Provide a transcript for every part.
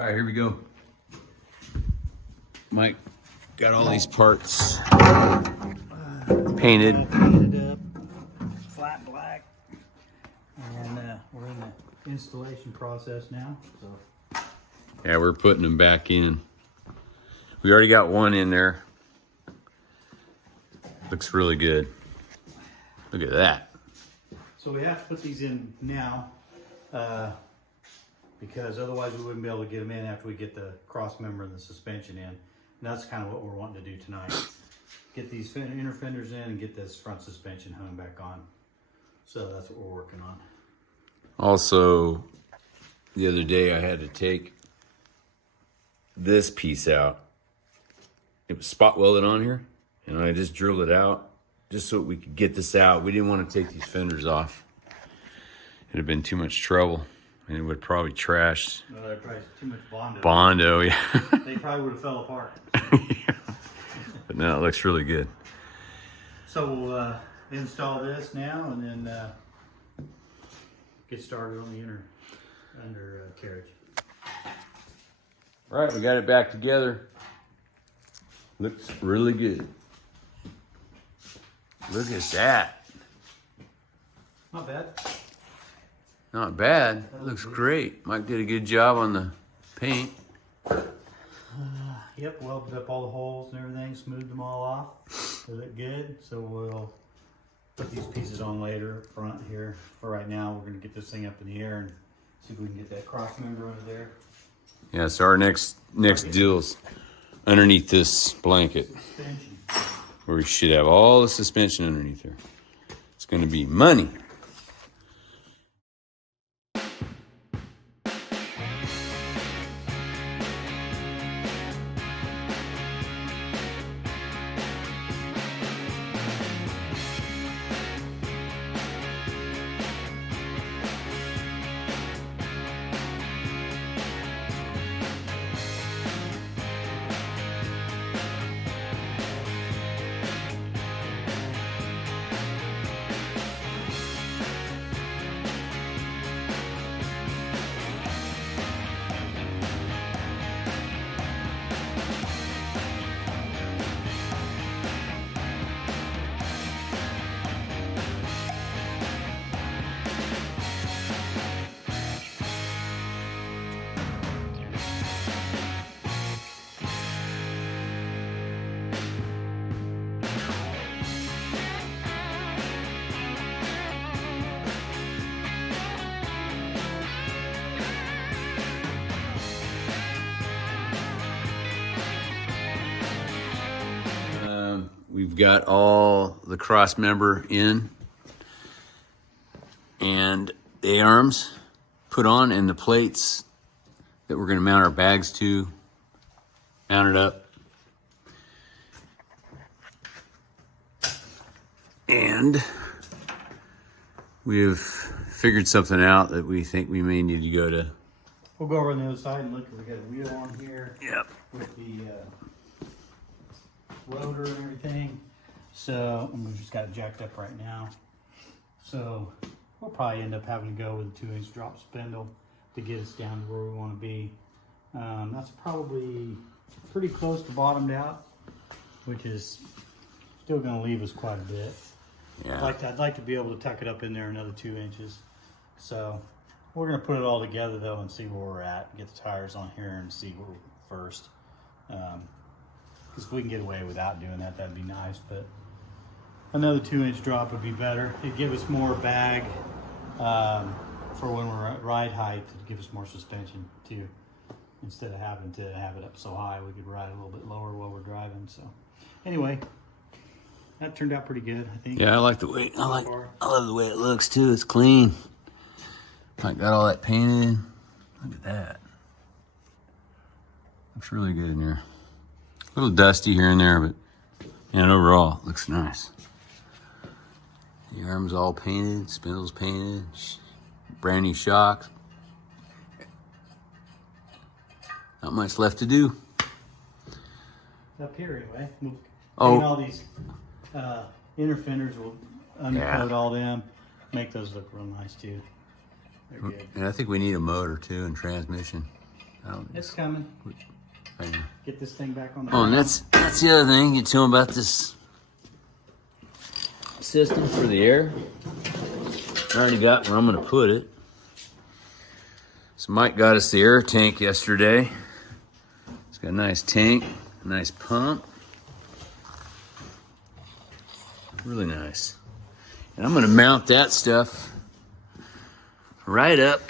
All right, here we go. Mike got all these parts painted. Painted up, flat black, and we're in the installation process now. So Yeah, we're putting them back in. We already got one in there. Looks really good. Look at that. So we have to put these in now because otherwise we wouldn't be able to get them in after we get the cross member and the suspension in. And that's kind of what we're wanting to do tonight. Get these inner fenders in and get this front suspension hung back on. So that's what we're working on. Also, the other day I had to take this piece out. It was spot welded on here, and I just drilled it out just so we could get this out. We didn't want to take these fenders off. It'd have been too much trouble, and it would probably trash. No, they're probably too much Bondo. Bondo, yeah. They probably would have fell apart. Yeah. But no, it looks really good. So we'll install this now and then get started on the undercarriage. All right, we got it back together. Looks really good. Look at that. Not bad. Not bad. It looks great. Mike did a good job on the paint. Yep, welded up all the holes and everything, smoothed them all off. They look good. So we'll put these pieces on later front here. For right now, we're going to get this thing up in the air and see if we can get that cross member under there. Yeah, so our next deal's underneath this blanket, Suspension. where we should have all the suspension underneath there. It's going to be money. We've got all the cross member in and the arms put on and the plates that we're going to mount our bags to mounted up. And we've figured something out that we think we may need to go to. We'll go over on the other side and look. We got a wheel on here. Yep. With the rotor and everything. So, and we've just got it jacked up right now. So, we'll probably end up having to go with a 2-inch drop spindle to get us down to where we want to be. That's probably pretty close to bottomed out, which is still going to leave us quite a bit. Yeah. I'd like to be able to tuck it up in there another 2 inches. So, we're going to put it all together though and see where we're at. Get the tires on here and see where we're first. Because if we can get away without doing that, that'd be nice. But another 2-inch drop would be better. It'd give us more bag for when we're at ride height. It'd give us more suspension too. Instead of having to have it up so high, we could ride a little bit lower while we're driving. So anyway, that turned out pretty good, I think. Yeah, I like the way I love the way it looks too. It's clean. I got all that painted. Look at that. Looks really good in there. A little dusty here and there, but and overall, it looks nice. The arm's all painted, spindle's painted, brand new shocks. Not much left to do. Up here anyway. We'll Oh. paint all these inner fenders. We'll undercoat all them. Make those look real nice too. They're good. And I think we need a motor too and transmission. It's coming. Right here. Get this thing back on the Oh, and ground. that's the other thing. You tell them about this system for the air. I already got where I'm going to put it. So Mike got us the air tank yesterday. It's got a nice tank, a nice pump. Really nice. And I'm going to mount that stuff right up.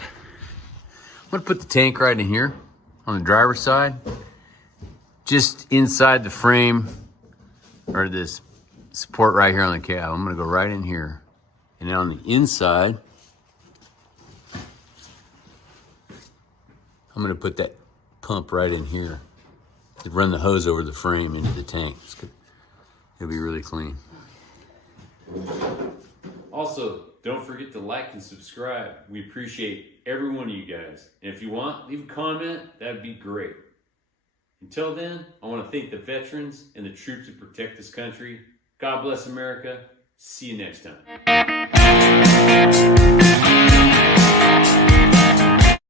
I'm going to put the tank right in here on the driver's side. Just inside the frame, or this support right here on the cab. I'm going to go right in here. And on the inside, I'm going to put that pump right in here. To run the hose over the frame into the tank. It's good. It'll be really clean. Also, don't forget to like and subscribe. We appreciate every one of you guys. And if you want, leave a comment. That'd be great. Until then, I want to thank the veterans and the troops who protect this country. God bless America. See you next time.